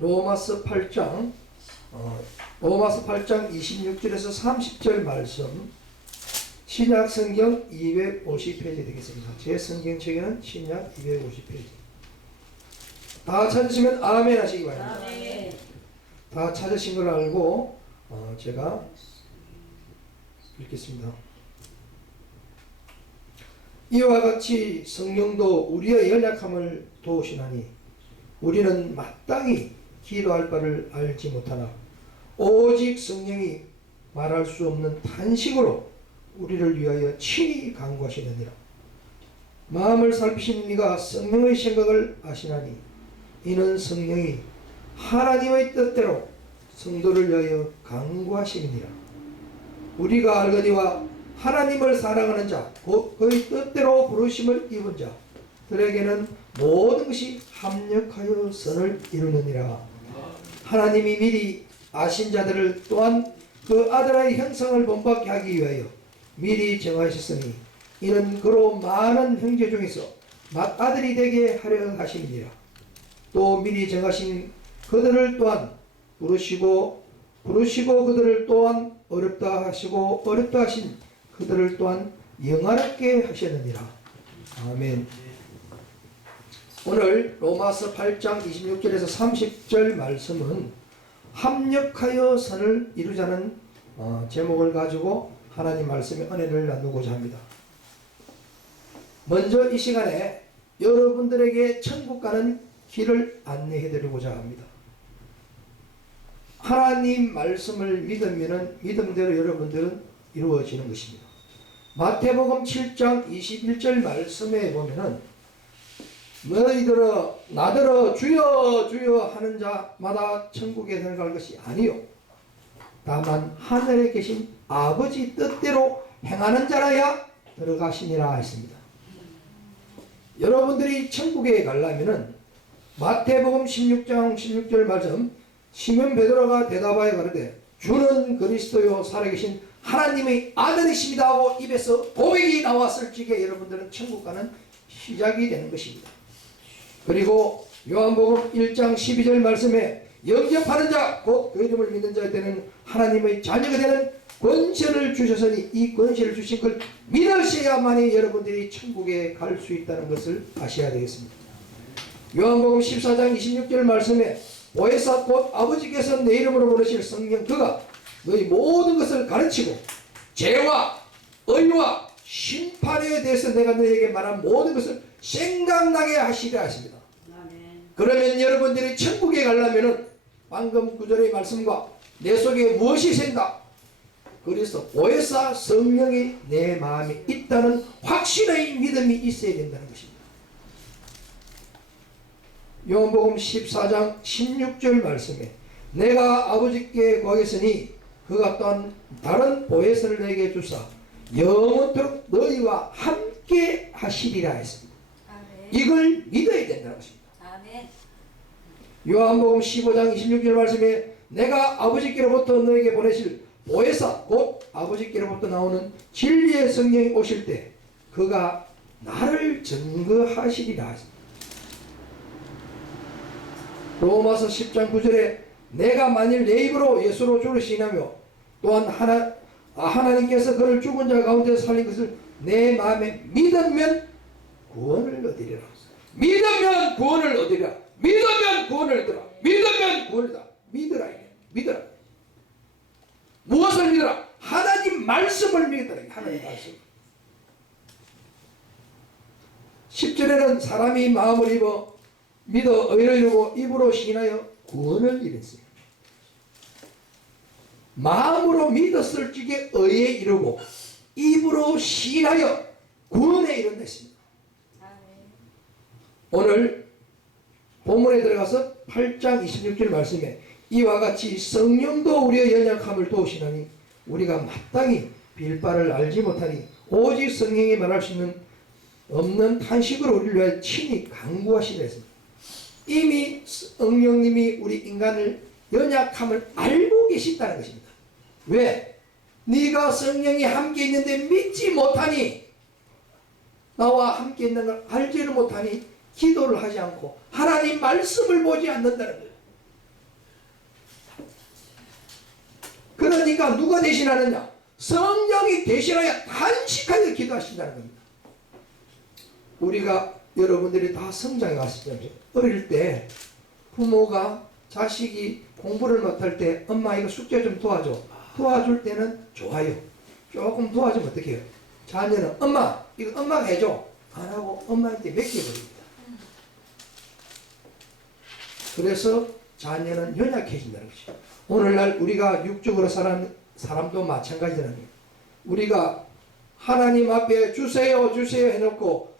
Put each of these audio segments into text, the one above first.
로마서 8장 26절에서 30절 말씀, 신약 성경 250페이지 되겠습니다. 제 성경책에는 신약 250페이지. 다 찾으시면 아멘 하시기 바랍니다. 아멘. 다 찾으신 걸 알고 제가 읽겠습니다. 이와 같이 성령도 우리의 연약함을 도우시나니 우리는 마땅히 기도할 바를 알지 못하나 오직 성령이 말할 수 없는 탄식으로 우리를 위하여 친히 간구하시느니라. 마음을 살피시는 이가 성령의 생각을 아시나니 이는 성령이 하나님의 뜻대로 성도를 위하여 간구하시느니라. 우리가 알거니와 하나님을 사랑하는 자 곧 그의 뜻대로 부르심을 입은 자들에게는 모든 것이 합력하여 선을 이루느니라. 하나님이 미리 아신 자들을 또한 그 아들의 형상을 본받게 하기 위하여 미리 정하셨으니 이는 그로 많은 형제 중에서 맏아들이 되게 하려 하심이니라. 또 미리 정하신 그들을 또한 부르시고 그들을 또한 어렵다 하시고 어렵다 하신 그들을 또한 영화롭게 하셨느니라. 아멘. 오늘 로마서 8장 26절에서 30절 말씀은 합력하여 선을 이루자는 제목을 가지고 하나님 말씀의 은혜를 나누고자 합니다. 먼저 이 시간에 여러분들에게 천국 가는 길을 안내해 드리고자 합니다. 하나님 말씀을 믿으면 믿음대로 여러분들은 이루어지는 것입니다. 마태복음 7장 21절 말씀에 보면은 너희들아 나더러 주여 주여 하는 자마다 천국에 들어갈 것이 아니요 다만 하늘에 계신 아버지 뜻대로 행하는 자라야 들어가시니라 했습니다. 여러분들이 천국에 가려면은 마태복음 16장 16절 말씀, 시몬 베드로가 대답하여 가로되 주는 그리스도요 살아계신 하나님의 아들이십니다 하고 입에서 고백이 나왔을 적에 여러분들은 천국 가는 시작이 되는 것입니다. 그리고 요한복음 1장 12절 말씀에 영접하는 자 곧 그 이름을 믿는 자에게는 하나님의 자녀가 되는 권세를 주셨으니 이 권세를 주신 걸 믿으셔야만이 여러분들이 천국에 갈 수 있다는 것을 아셔야 되겠습니다. 요한복음 14장 26절 말씀에 보혜사 곧 아버지께서 내 이름으로 부르실 성령 그가 너희 모든 것을 가르치고 죄와 의와 심판에 대해서 내가 너희에게 말한 모든 것을 생각나게 하시리라 하십니다. 그러면 여러분들이 천국에 가려면은 방금 구절의 말씀과 내 속에 무엇이 생긴다? 그래서 보혜사 성령이 내 마음에 있다는 확신의 믿음이 있어야 된다는 것입니다. 요한복음 14장 16절 말씀에 내가 아버지께 구하겠으니 그가 또한 다른 보혜사를 내게 주사 영원토록 너희와 함께 하시리라 했습니다. 아멘. 이걸 믿어야 된다는 것입니다. 아멘. 요한복음 15장 26절 말씀에 내가 아버지께로부터 너에게 보내실 보혜사 곧 아버지께로부터 나오는 진리의 성령이 오실 때 그가 나를 증거하시리라 했습니다. 로마서 10장 9절에 내가 만일 내 입으로 예수로 주를 시인하며 또한 하나님께서 그를 죽은 자 가운데 살린 것을 내 마음에 믿으면 구원을 얻으리라. 믿으면 구원을 얻으리라. 믿으면 구원을 얻으라. 믿으면 구원을 얻으라. 믿으라. 믿으라. 무엇을 믿으라? 하나님 말씀을 믿으라. 하나님 말씀. 10절에는 사람이 마음을 믿어 의를 이루고 입으로 시인하여 구원을 이뤘어요. 마음으로 믿었을 적에 의에 이르고 입으로 시인하여 구원에 이른다 했습니다. 오늘 본문에 들어가서 8장 26절 말씀에 이와 같이 성령도 우리의 연약함을 도우시나니 우리가 마땅히 빌 바를 알지 못하니 오직 성령이 말할 수 있는 없는 탄식으로 우리를 위하여 친히 간구하시라 했습니다. 이미 성령님이 우리 인간을 연약함을 알고 계신다는 것입니다. 왜? 네가 성령이 함께 있는데 믿지 못하니 나와 함께 있는 걸 알지를 못하니 기도를 하지 않고 하나님 말씀을 보지 않는다는 거예요. 그러니까 누가 대신하느냐? 성령이 대신하여 단식하여 기도하신다는 겁니다. 우리가 여러분들이 다 성장해 갔을 때 어릴 때 부모가 자식이 공부를 못할 때 엄마 이거 숙제 좀 도와줘. 도와줄 때는 좋아요. 조금 도와주면 어떻게 해요? 자녀는 엄마 이거 엄마가 해줘. 안 하고 엄마한테 맡겨버립니다. 그래서 자녀는 연약해진다는 것이죠. 오늘날 우리가 육적으로 사는 사람도 마찬가지라는 거예요. 우리가 하나님 앞에 주세요 주세요 해놓고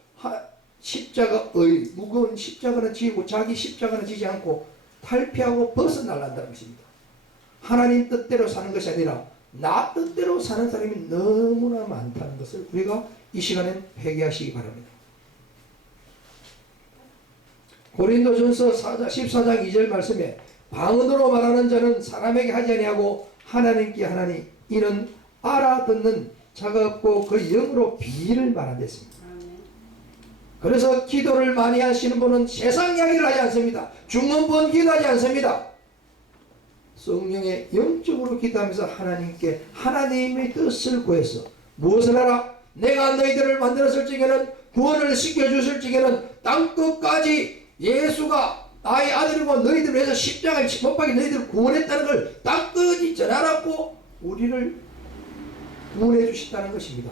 십자가의 무거운 십자가는 지고 자기 십자가는 지지 않고 탈피하고 벗어나간다는 것입니다. 하나님 뜻대로 사는 것이 아니라 나 뜻대로 사는 사람이 너무나 많다는 것을 우리가 이 시간엔 회개하시기 바랍니다. 고린도전서 14장 2절 말씀에 방언으로 말하는 자는 사람에게 하지 아니하고 하나님께 하나니 이는 알아듣는 자가 없고 그 영으로 비를 말한댔습니다. 그래서 기도를 많이 하시는 분은 세상 이야기를 하지 않습니다. 중언부언 기도하지 않습니다. 성령의 영적으로 기도하면서 하나님께 하나님의 뜻을 구해서 무엇을 하라? 내가 너희들을 만들었을 적에는 구원을 시켜주실 적에는 땅끝까지 예수가 나의 아들이고 너희들을 위해서 십자가에 못 박혀 너희들을 구원했다는 걸 땅끝이 전하라고 우리를 구원해 주셨다는 것입니다.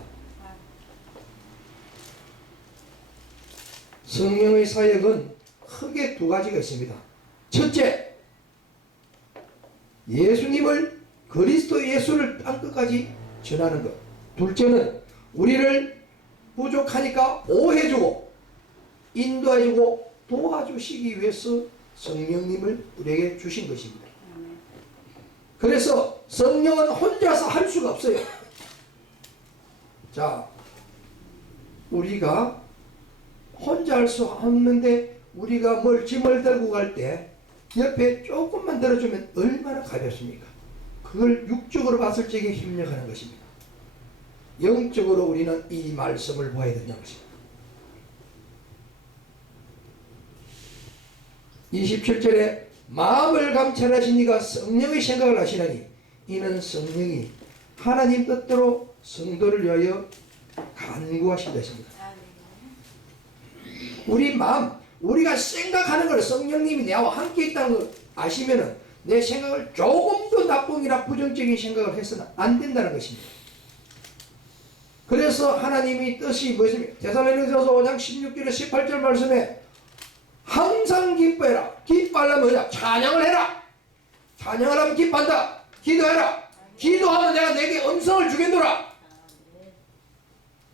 성령의 사역은 크게 두 가지가 있습니다. 첫째, 예수님을 그리스도 예수를 땅끝까지 전하는 것. 둘째는 우리를 부족하니까 보호해주고 인도해주고 도와주시기 위해서 성령님을 우리에게 주신 것입니다. 그래서 성령은 혼자서 할 수가 없어요. 자, 우리가 혼자 할 수 없는데 우리가 뭘 짐을 들고 갈 때 옆에 조금만 들어주면 얼마나 가볍습니까? 그걸 육적으로 봤을 적에 힘력하는 것입니다. 영적으로 우리는 이 말씀을 보아야 된다는 것입니다. 27절에 마음을 감찰하신 이가 성령의 생각을 하시나니 이는 성령이 하나님 뜻대로 성도를 위하여 간구하신다 했습니다. 우리 마음, 우리가 생각하는 걸 성령님이 나와 함께 있다는 걸 아시면은 내 생각을 조금도 나쁨이나 부정적인 생각을 해서는 안 된다는 것입니다. 그래서 하나님이 뜻이 무엇입니까? 데살로니가서 5장 16절에 18절 말씀에 항상 기뻐해라. 기뻐하려면 뭐냐? 찬양을 해라. 찬양을 하면 기뻐한다. 기도해라. 기도하면 내가 내게 음성을 주겠노라.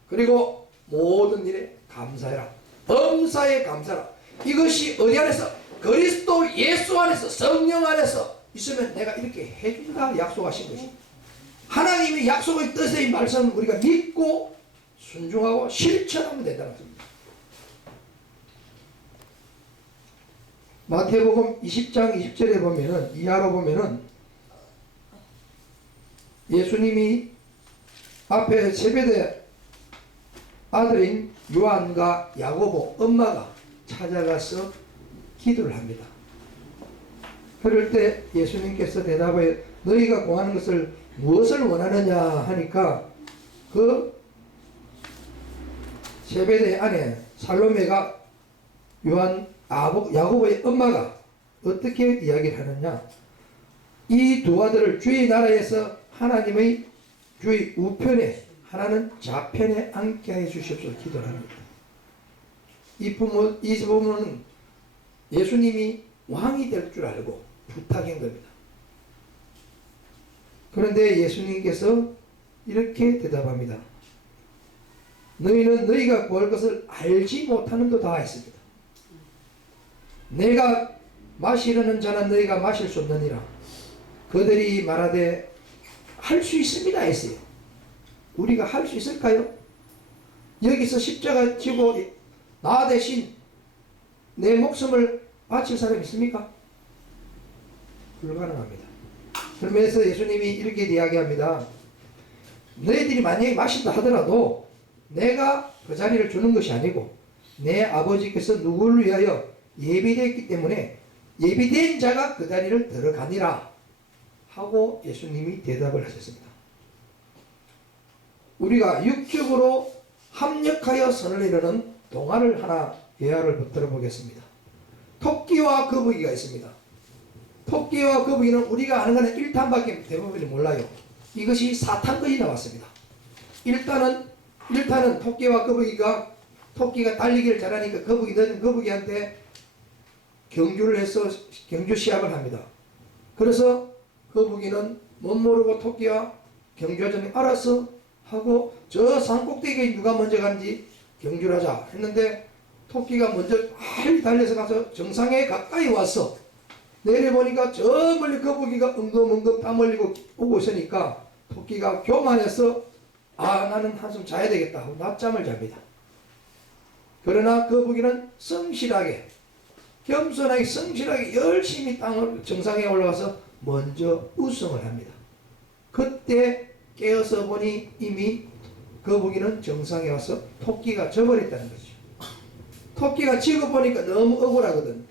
그리고 모든 일에 감사해라. 범사에 감사라. 이것이 어디 안에서? 그리스도 예수 안에서 성령 안에서 있으면 내가 이렇게 해준다 약속하신 것이 하나님의 약속의 뜻의 말씀을 우리가 믿고 순종하고 실천하면 된다는 것입니다. 마태복음 20장 20절에 보면은 이하로 보면은 예수님이 앞에 세베대 아들인 요한과 야고보 엄마가 찾아가서 기도를 합니다. 그럴 때 예수님께서 대답하여 너희가 구하는 것을 무엇을 원하느냐 하니까 그 세베대 아내 살로메가 요한 야고보의 엄마가 어떻게 이야기를 하느냐, 이 두 아들을 주의 나라에서 하나님의 주의 우편에 하나는 좌편에 앉게 해 주시옵소서 기도를 합니다. 이 부모는 예수님이 왕이 될 줄 알고 부탁한 겁니다. 그런데 예수님께서 이렇게 대답합니다. 너희는 너희가 구할 것을 알지 못하는도 다 했습니다. 내가 마시려는 잔은 너희가 마실 수 없느니라. 그들이 말하되 할 수 있습니다 했어요. 우리가 할 수 있을까요? 여기서 십자가 지고 나 대신 내 목숨을 바칠 사람이 있습니까? 불가능합니다. 그러면서 예수님이 이렇게 이야기합니다. 너희들이 만약에 마신다 하더라도 내가 그 자리를 주는 것이 아니고 내 아버지께서 누구를 위하여 예비되었기 때문에 예비된 자가 그 자리를 들어가니라 하고 예수님이 대답을 하셨습니다. 우리가 육적으로 합력하여 선을 이루는 동화를 하나 예화를 들어보겠습니다. 토끼와 거북이가 있습니다. 토끼와 거북이는 우리가 아는 것은 1탄밖에 대부분이 몰라요. 이것이 4탄까지 나왔습니다. 1탄은 토끼와 토끼가 달리기를 잘하니까 거북이한테 경주를 해서 경주 시합을 합니다. 그래서 거북이는 못 모르고 토끼와 경주하자니 알았어 하고 저 산 꼭대기에 누가 먼저 간지 경주를 하자 했는데 토끼가 먼저 빨리 달려서 가서 정상에 가까이 왔어. 내려보니까 저 멀리 거북이가 엉금엉금 땀 흘리고 오고 있으니까 토끼가 교만해서 나는 한숨 자야 되겠다 하고 낮잠을 잡니다. 그러나 거북이는 성실하게 겸손하게 성실하게 열심히 정상에 올라가서 먼저 우승을 합니다. 그때 깨어서 보니 이미 거북이는 정상에 와서 토끼가 져버렸다는 거죠. 토끼가 지고 보니까 너무 억울하거든.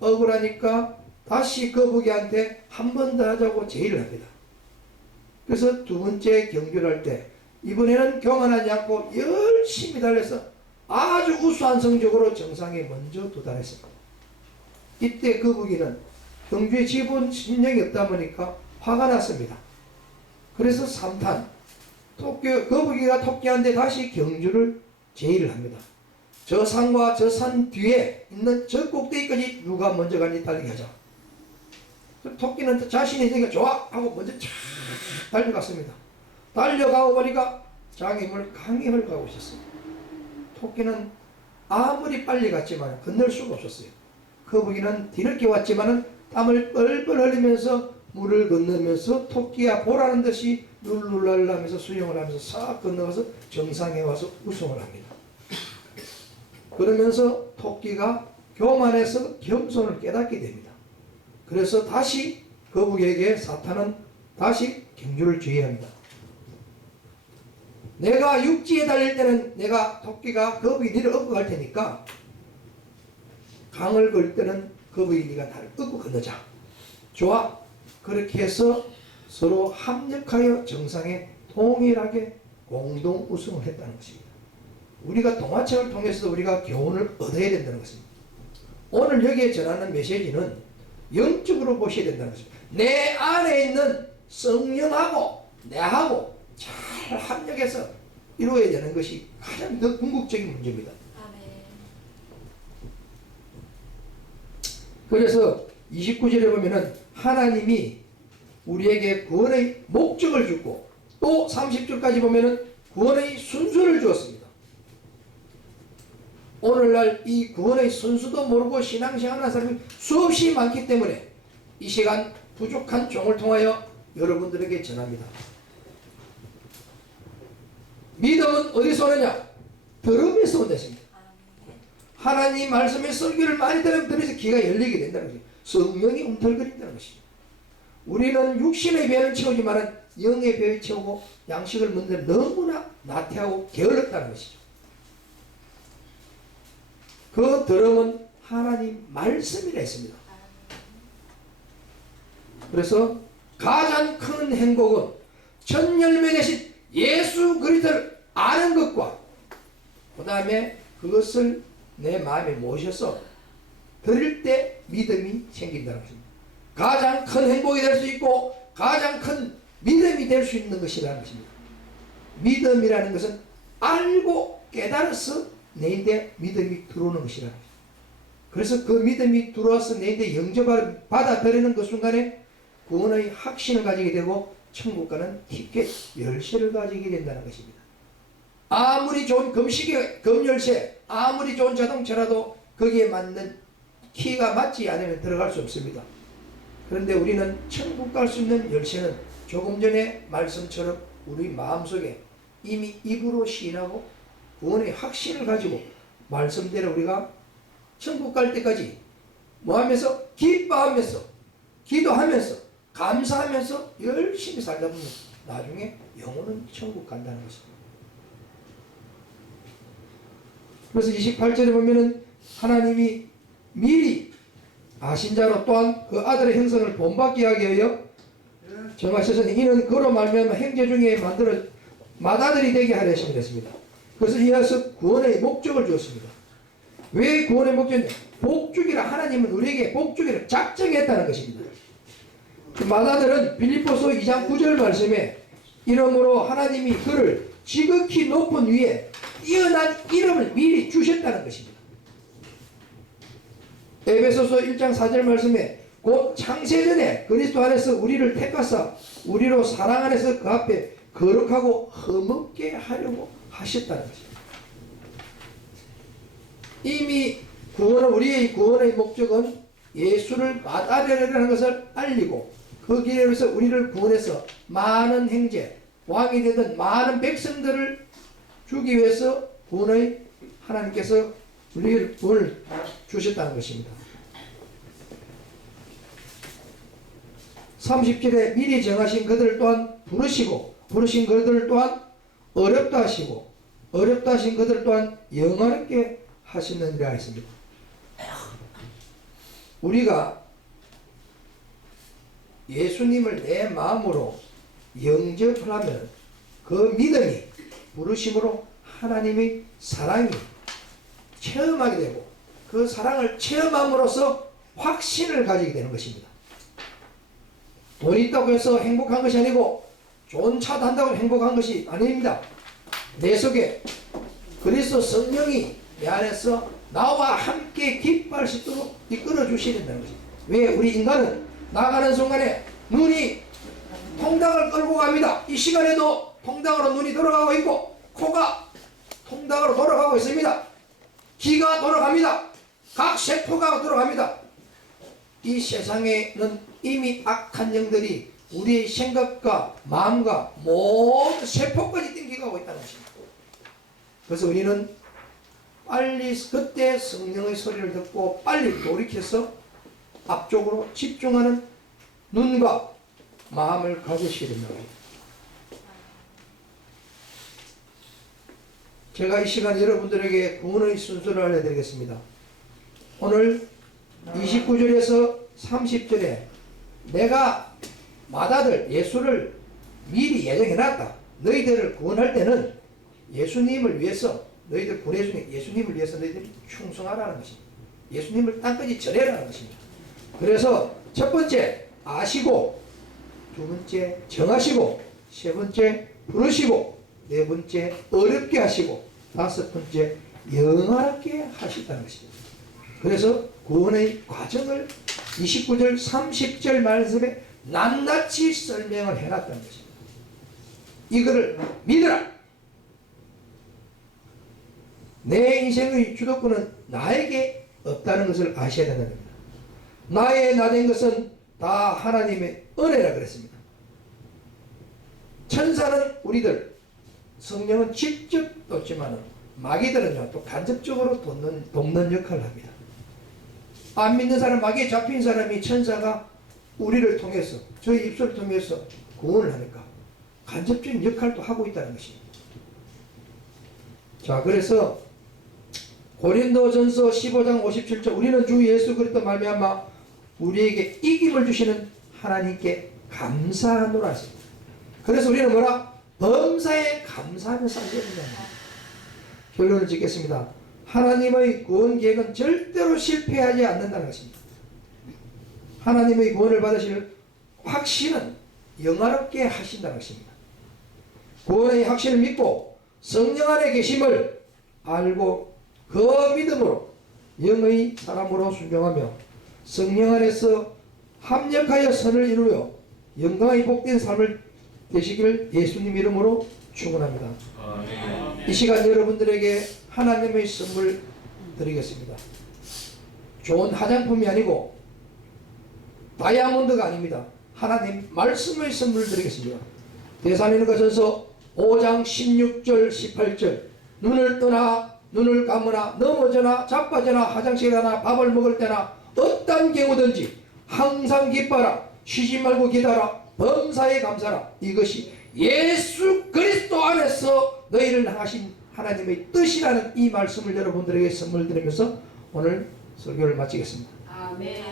억울하니까 다시 거북이한테 한 번 더 하자고 제의를 합니다. 그래서 두 번째 경주를 할 때 이번에는 교만하지 않고 열심히 달려서 아주 우수한 성적으로 정상에 먼저 도달했습니다. 이때 거북이는 경주에 지본 실력이 없다 보니까 화가 났습니다. 그래서 3탄 거북이가 토끼한테 다시 경주를 제의를 합니다. 저 산과 저 산 뒤에 있는 저 꼭대기까지 누가 먼저 가니 달리게 하자. 토끼는 자신이 있으니까 좋아 하고 먼저 쫙 달려갔습니다. 달려가고 보니까 강행을 가고 있었어요. 토끼는 아무리 빨리 갔지만 건널 수가 없었어요. 거북이는 뒤늦게 왔지만 땀을 뻘뻘 흘리면서 물을 건너면서 토끼야 보라는 듯이 룰루랄 하면서 수영을 하면서 싹 건너가서 정상에 와서 우승을 합니다. 그러면서 토끼가 교만해서 겸손을 깨닫게 됩니다. 그래서 다시 거북이에게 사탄은 다시 경주를 주의합니다. 내가 육지에 달릴 때는 내가 토끼가 거북이 니를 업고 갈 테니까 강을 걸 때는 거북이 니가 나를 업고 건너자. 좋아. 그렇게 해서 서로 합력하여 정상에 동일하게 공동 우승을 했다는 것입니다. 우리가 동화책을 통해서 우리가 교훈을 얻어야 된다는 것입니다. 오늘 여기에 전하는 메시지는 영적으로 보셔야 된다는 것입니다. 내 안에 있는 성령하고 내하고 잘 합력해서 이루어야 되는 것이 가장 더 궁극적인 문제입니다. 그래서 29절에 보면은 하나님이 우리에게 구원의 목적을 주고 또 30절까지 보면은 구원의 순서를 주었습니다. 오늘날 이 구원의 순서도 모르고 신앙생활하는 사람이 수없이 많기 때문에 이 시간 부족한 종을 통하여 여러분들에게 전합니다. 믿음은 어디서 오느냐? 들음에서 온다십니다. 하나님 말씀의 설교를 많이 들으면서 귀가 열리게 된다는 것입니다. 성령이 움틀거린다는 것입니다. 우리는 육신의 배를 채우지만 영의 배를 채우고 양식을 먹는데 너무나 나태하고 게을렀다는 것이죠. 그 들음은 하나님 말씀이라 했습니다. 그래서 가장 큰 행복은 첫 열매 되신 예수 그리스도를 아는 것과 그 다음에 그것을 내 마음에 모셔서 드릴 때 믿음이 생긴다는 것입니다. 가장 큰 행복이 될 수 있고 가장 큰 믿음이 될 수 있는 것이라는 것입니다. 믿음이라는 것은 알고 깨달아서 내인데 믿음이 들어오는 것이라는 것입니다. 그래서 그 믿음이 들어와서 내인데 영접을 받아들이는 그 순간에 구원의 확신을 가지게 되고 천국 가는 티켓 열쇠를 가지게 된다는 것입니다. 아무리 좋은 검열쇠, 아무리 좋은 자동차라도 거기에 맞는 키가 맞지 않으면 들어갈 수 없습니다. 그런데 우리는 천국 갈 수 있는 열쇠는 조금 전에 말씀처럼 우리 마음속에 이미 입으로 시인하고 구원의 확신을 가지고 말씀대로 우리가 천국 갈 때까지 뭐하면서 기뻐하면서 기도하면서 감사하면서 열심히 살다 보면 나중에 영혼은 천국 간다는 것입니다. 그래서 28절에 보면은 하나님이 미리 아신 자로 또한 그 아들의 형성을 본받게 하게 하여 정하셨으니 이는 그로 말미암아 형제 중에 만들어 맏아들이 되게 하려 하심이 됐습니다. 그래서 이어서 구원의 목적을 주었습니다. 왜 구원의 목적이냐? 복주기라, 하나님은 우리에게 복주기를 작정했다는 것입니다. 그 맏아들은 빌립보서 2장 9절 말씀에 이러므로 하나님이 그를 지극히 높은 위에 뛰어난 이름을 미리 주셨다는 것입니다. 에베소서 1장 4절 말씀에 곧 창세전에 그리스도 안에서 우리를 택하사 우리로 사랑 안에서 그 앞에 거룩하고 흠없게 하려고 하셨다는 것입니다. 이미 구원은, 우리의 구원의 목적은 예수를 맏아들이라는 것을 알리고 그 길에서 우리를 구원해서 많은 형제, 왕이 되던 많은 백성들을 주기 위해서 구원의 하나님께서 우리를 구원을 주셨다는 것입니다. 30절에 미리 정하신 그들을 또한 부르시고 부르신 그들을 또한 어렵다 하시고 어렵다 하신 그들을 또한 영화롭게 하시느니라 했습니다. 우리가 예수님을 내 마음으로 영접하면 그 믿음이 부르심으로 하나님의 사랑이 체험하게 되고 그 사랑을 체험함으로써 확신을 가지게 되는 것입니다. 돈이 있다고 해서 행복한 것이 아니고 좋은 차 탄다고 행복한 것이 아닙니다. 내 속에 그리스도 성령이 내 안에서 나와 함께 기뻐할 수 있도록 이끌어 주시는 것입니다. 왜? 우리 인간은 나가는 순간에 눈이 통닭을 끌고 갑니다. 이 시간에도 통닭으로 눈이 돌아가고 있고 코가 통닭으로 돌아가고 있습니다. 귀가 돌아갑니다. 각 세포가 돌아갑니다. 이 세상에는 이미 악한 영들이 우리의 생각과 마음과 모든 세포까지 땡겨가고 있다는 것입니다. 그래서 우리는 빨리 그때 성령의 소리를 듣고 빨리 돌이켜서 앞쪽으로 집중하는 눈과 마음을 가지시기 바랍니다. 제가 이 시간 여러분들에게 구원의 순서를 알려드리겠습니다. 오늘 29절에서 30절에 내가 맏아들 예수를 미리 예정해놨다. 너희들을 구원할 때는 예수님을 위해서 너희들 구원해주니 예수님을 위해서 너희들이 충성하라는 것입니다. 예수님을 땅까지 전해라는 것입니다. 그래서 첫 번째 아시고, 두 번째 정하시고, 세 번째 부르시고, 네 번째 어렵게 하시고, 다섯 번째 영화롭게 하시다는 것입니다. 그래서 구원의 과정을 29절 30절 말씀에 낱낱이 설명을 해놨다는 것입니다. 이거를 믿으라. 내 인생의 주도권은 나에게 없다는 것을 아셔야 된다는 겁니다. 나의 나된 것은 다 하나님의 은혜라 그랬습니다. 천사는 우리들, 성령은 직접 돕지만 마귀들은요 또 간접적으로 돕는 역할을 합니다. 안 믿는 사람, 마귀에 잡힌 사람이 천사가 우리를 통해서, 저희 입술을 통해서 구원을 하니까 간접적인 역할도 하고 있다는 것입니다. 자, 그래서 고린도전서 15장 57절 우리는 주 예수 그리스도 말미암아 우리에게 이김을 주시는 하나님께 감사하노라 했습니다. 그래서 우리는 뭐라? 범사에 감사하면서 살아야 된다. 결론을 짓겠습니다. 하나님의 구원 계획은 절대로 실패하지 않는다는 것입니다. 하나님의 구원을 받으실 확신은 영화롭게 하신다는 것입니다. 구원의 확신을 믿고 성령 안에 계심을 알고 그 믿음으로 영의 사람으로 순종하며 성령 안에서 합력하여 선을 이루어 영광의 복된 삶을 되시길 예수님 이름으로 축원합니다. 이 시간 여러분들에게 하나님의 선물 드리겠습니다. 좋은 화장품이 아니고 다이아몬드가 아닙니다. 하나님 말씀의 선물 드리겠습니다. 데살로니가전서 5장 16절 18절 눈을 뜨나 눈을 감으나 넘어져나 자빠져나 화장실 가나 밥을 먹을 때나 어떤 경우든지 항상 기뻐라. 쉬지 말고 기다라. 범사에 감사라. 이것이 예수 그리스도 안에서 너희를 향하신 하나님의 뜻이라는 이 말씀을 여러분들에게 선물 드리면서 오늘 설교를 마치겠습니다. 아멘.